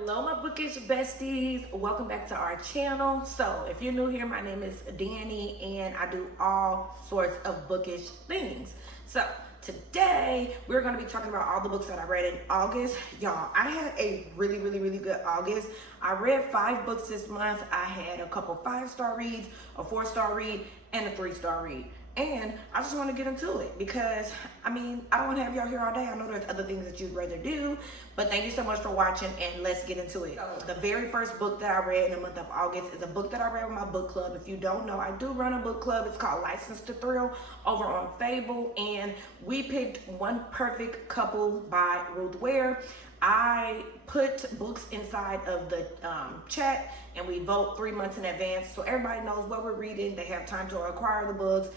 Hello my bookish besties, welcome back to our channel. So if you're new here, my name is Danny and I do all sorts of bookish things. So today we're going to be talking about all the books that I read in August. Y'all, I had a really good August. I read 5 books this month. I had a couple 5-star reads, a 4-star read, and a 3-star read. And I just want to get into it because, I don't want to have y'all here all day. I know there's other things that you'd rather do, but thank you so much for watching and let's get into it. So, the very first book that I read in the month of August is a book that I read with my book club. If you don't know, I do run a book club. It's called License to Thrill over on Fable, and we picked One Perfect Couple by Ruth Ware. I put books inside of the chat and we vote 3 months in advance so everybody knows what we're reading. They have time to acquire the books,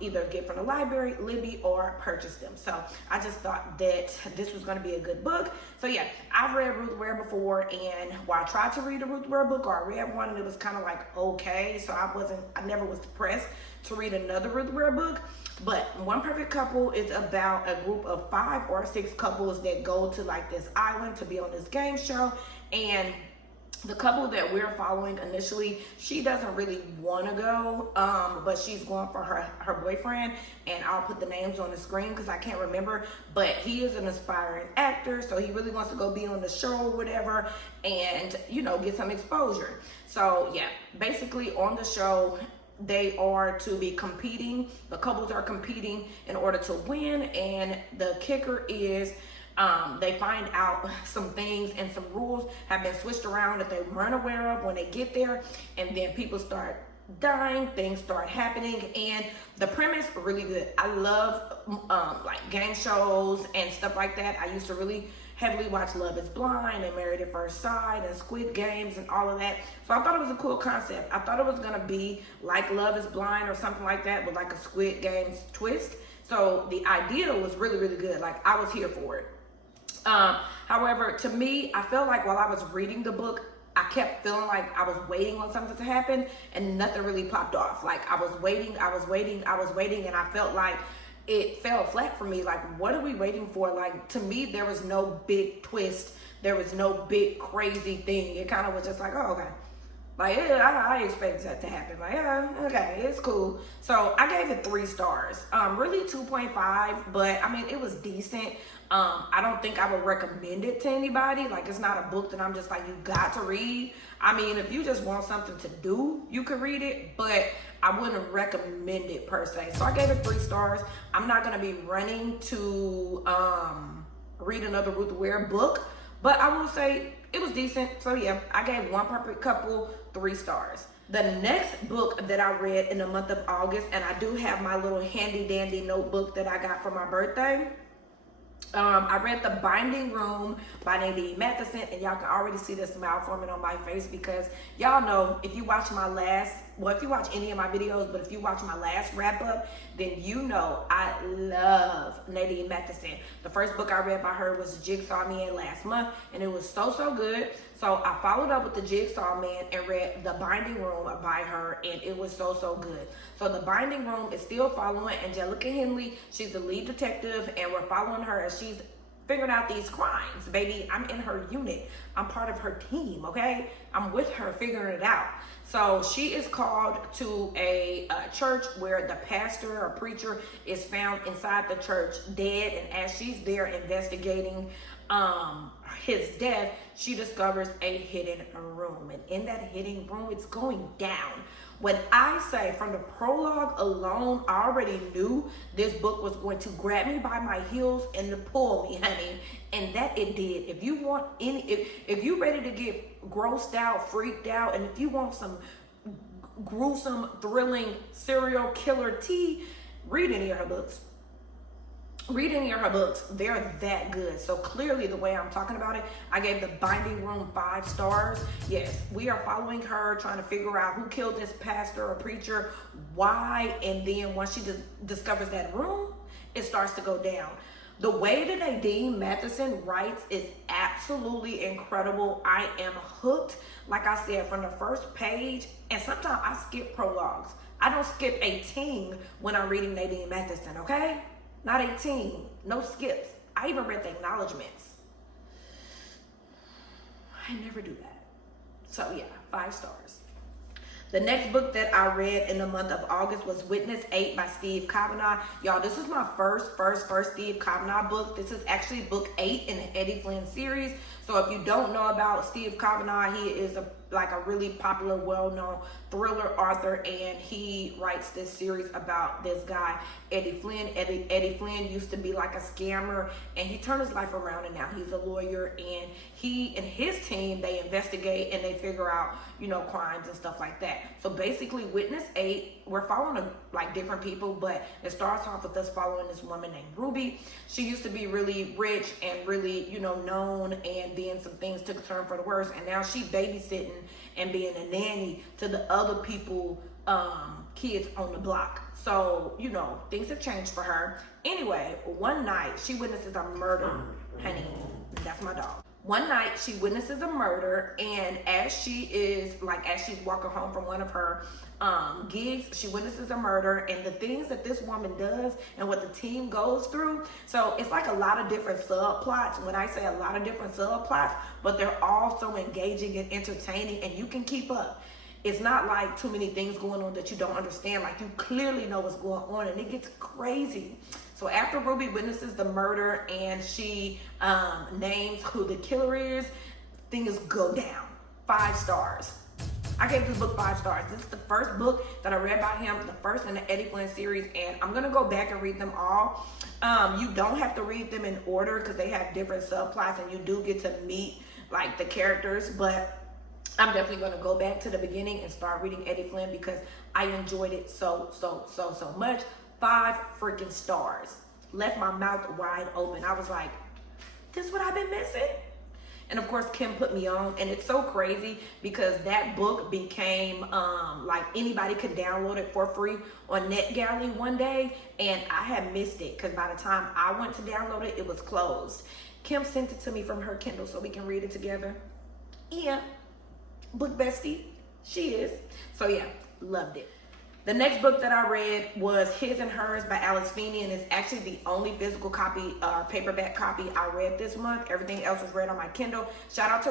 either get from the library, Libby, or purchase them. So I just thought that this was going to be a good book. So yeah, I've read Ruth Ware before, and while I tried to read a Ruth Ware book, or I read one and it was kind of like okay, so I never was pressed to read another Ruth Ware book. But One Perfect Couple is about a group of 5 or 6 couples that go to like this island to be on this game show, and the couple that we're following initially, she doesn't really want to go, but she's going for her boyfriend, and I'll put the names on the screen because I can't remember, but he is an aspiring actor, so he really wants to go be on the show or whatever and, get some exposure. So yeah, basically on the show, they are to be competing. The couples are competing in order to win, and the kicker is they find out some things and some rules have been switched around that they weren't aware of when they get there, and then people start dying, things start happening, and the premise really good. I love like game shows and stuff like that. I used to really heavily watch Love is Blind and Married at First Sight and Squid Games and all of that. So I thought it was a cool concept. I thought it was gonna be like Love is Blind or something like that with like a Squid Games twist. So the idea was really good. Like I was here for it. However, to me, I felt like while I was reading the book, I kept feeling like I was waiting on something to happen and nothing really popped off. Like I was waiting, and I felt like it fell flat for me. Like, what are we waiting for? Like, to me, there was no big twist. There was no big crazy thing. It kind of was just like, oh, okay. Like, yeah, I expected that to happen. Like, yeah, okay, it's cool. So I gave it 3 stars. Really 2.5, but it was decent. I don't think I would recommend it to anybody. Like, it's not a book that I'm just like, you got to read. If you just want something to do, you could read it, but I wouldn't recommend it per se. So I gave it 3 stars. I'm not gonna be running to read another Ruth Ware book, but I will say it was decent. So yeah, I gave One Perfect Couple 3 stars. The next book that I read in the month of August, and I do have my little handy dandy notebook that I got for my birthday. I read The Binding Room by Nadine Matheson, and y'all can already see the smile forming on my face because y'all know if you watch if you watch any of my videos, but if you watch my last wrap up, then you know I love Nadine Matheson. The first book I read by her was Jigsaw Man last month, and it was so good. So I followed up with the Jigsaw Man and read The Binding Room by her, and it was so good. So The Binding Room is still following Angelica Henley. She's the lead detective, and we're following her as she's figuring out these crimes. Baby, I'm in her unit. I'm part of her team, okay? I'm with her figuring it out. So she is called to a church where the pastor or preacher is found inside the church dead, and as she's there investigating his death, she discovers a hidden room, and in that hidden room, it's going down. When I say from the prologue alone, I already knew this book was going to grab me by my heels and to pull me, honey, and that it did. If you want if you ready to get grossed out, freaked out, and if you want some gruesome, thrilling serial killer tea, read any of her books. Read any of her books. They're that good. So clearly the way I'm talking about it, I gave The Binding Room 5 stars. Yes, we are following her, trying to figure out who killed this pastor or preacher, why, and then once she discovers that room, it starts to go down. The way that Nadine Matheson writes is absolutely incredible. I am hooked, like I said, from the first page, and sometimes I skip prologues. I don't skip a ting when I'm reading Nadine Matheson, okay? Not 18, no skips. I even read the acknowledgments. I never do that. So yeah, 5 stars. The next book that I read in the month of August was Witness 8 by Steve Kavanaugh. Y'all, this is my first Steve Kavanaugh book. This is actually book 8 in the Eddie Flynn series. So if you don't know about Steve Kavanaugh, he is a really popular, well-known thriller author, and he writes this series about this guy, Eddie Flynn. Eddie Flynn used to be like a scammer, and he turned his life around, and now he's a lawyer, and he and his team, they investigate and they figure out, you know, crimes and stuff like that. So basically, Witness 8, we're following like different people, but it starts off with us following this woman named Ruby. She used to be really rich and really, you know, known, and then some things took a turn for the worse, and now she babysitting and being a nanny to the other people, kids on the block. So, you know, things have changed for her. Anyway, one night she witnesses a murder. Honey, that's my dog. One night she witnesses a murder, and as she's walking home from one of her gigs, she witnesses a murder, and the things that this woman does and what the team goes through. So it's like a lot of different subplots. When I say a lot of different subplots, but they're all so engaging and entertaining, and you can keep up. It's not like too many things going on that you don't understand. Like, you clearly know what's going on, and it gets crazy. So after Ruby witnesses the murder and she names who the killer is, things go down. 5 stars. I gave this book 5 stars. This is the first book that I read by him, the first in the Eddie Flynn series, and I'm gonna go back and read them all. You don't have to read them in order because they have different subplots, and you do get to meet like the characters, but I'm definitely gonna go back to the beginning and start reading Eddie Flynn because I enjoyed it so much. 5 freaking stars. Left my mouth wide open. I was like, this is what I've been missing? And of course, Kim put me on, and it's so crazy because that book became like anybody could download it for free on NetGalley one day, and I had missed it because by the time I went to download it, it was closed. Kim sent it to me from her Kindle so we can read it together. Yeah, book bestie, she is. So yeah, loved it. The next book that I read was His and Hers by Alex Feeney, and it's actually the only physical copy, paperback copy I read this month. Everything else was read on my Kindle. Shout out to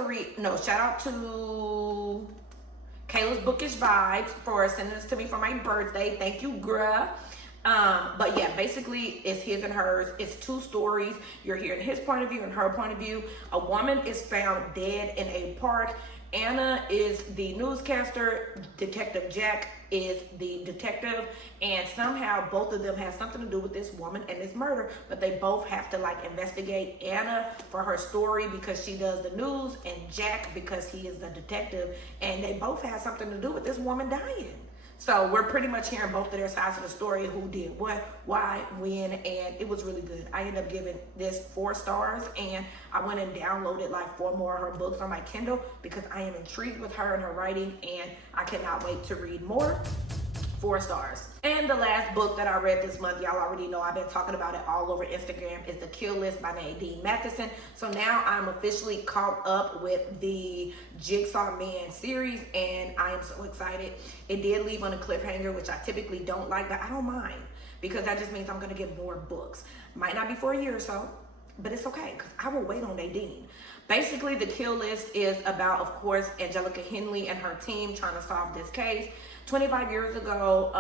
Kayla's Bookish Vibes for sending this to me for my birthday. Thank you, bruh. But yeah, basically it's His and Hers. It's 2 stories. You're hearing his point of view and her point of view. A woman is found dead in a park. Anna is the newscaster, Detective Jack is the detective, and somehow both of them have something to do with this woman and this murder, but they both have to like investigate Anna for her story because she does the news, and Jack because he is the detective, and they both have something to do with this woman dying. So we're pretty much hearing both of their sides of the story, who did what, why, when, and it was really good. I ended up giving this 4 stars, and I went and downloaded like 4 more of her books on my Kindle because I am intrigued with her and her writing, and I cannot wait to read more. 4 stars. And the last book that I read this month, y'all already know I've been talking about it all over Instagram, is The Kill List by Nadine Matheson. So now I'm officially caught up with the Jigsaw Man series, and I am so excited. It did leave on a cliffhanger, which I typically don't like, but I don't mind because that just means I'm gonna get more books. Might not be for a year or so, but it's okay because I will wait on Nadine. Basically, The Kill List is about, of course, Angelica Henley and her team trying to solve this case. 25 years ago,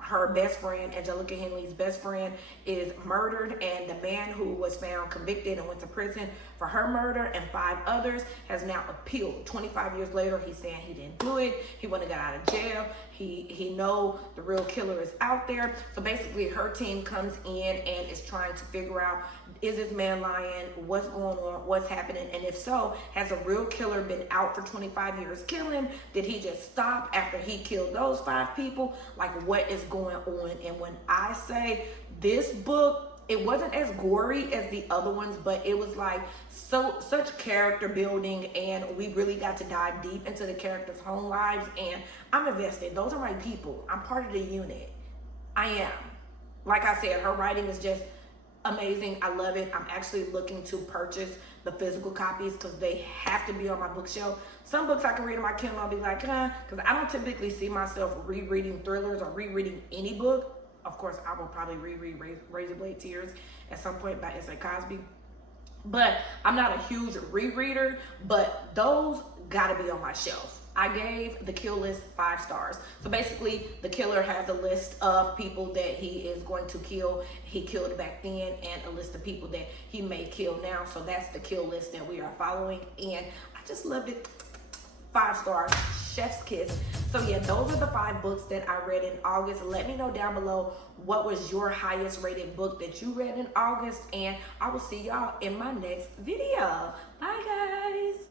her best friend, Angelica Henley's best friend, is murdered, and the man who was found convicted and went to prison for her murder and 5 others has now appealed. 25 years later, he's saying he didn't do it. He want to get out of jail. He know the real killer is out there. So basically, her team comes in and is trying to figure out, is this man lying? What's going on? What's happening? And if so, has a real killer been out for 25 years killing? Did he just stop after he killed those 5 people? Like, what is going on? And when I say this book, it wasn't as gory as the other ones, but it was like such character building, and we really got to dive deep into the characters' home lives, and I'm invested. Those are my people. I'm part of the unit. I am. Like I said, her writing is just amazing. I love it. I'm actually looking to purchase the physical copies because they have to be on my bookshelf. Some books I can read on my Kindle, I'll be like, because I don't typically see myself rereading thrillers or rereading any book. Of course, I will probably reread Razorblade Tears at some point by S.A. Cosby. But I'm not a huge rereader, but those gotta be on my shelf. I gave The Kill List 5 stars. So basically, the killer has a list of people that he is going to kill. He killed back then, and a list of people that he may kill now. So that's the kill list that we are following, and I just loved it. 5 stars, chef's kiss. So yeah, those are the 5 books that I read in August. Let me know down below what was your highest rated book that you read in August, and I will see y'all in my next video. Bye guys.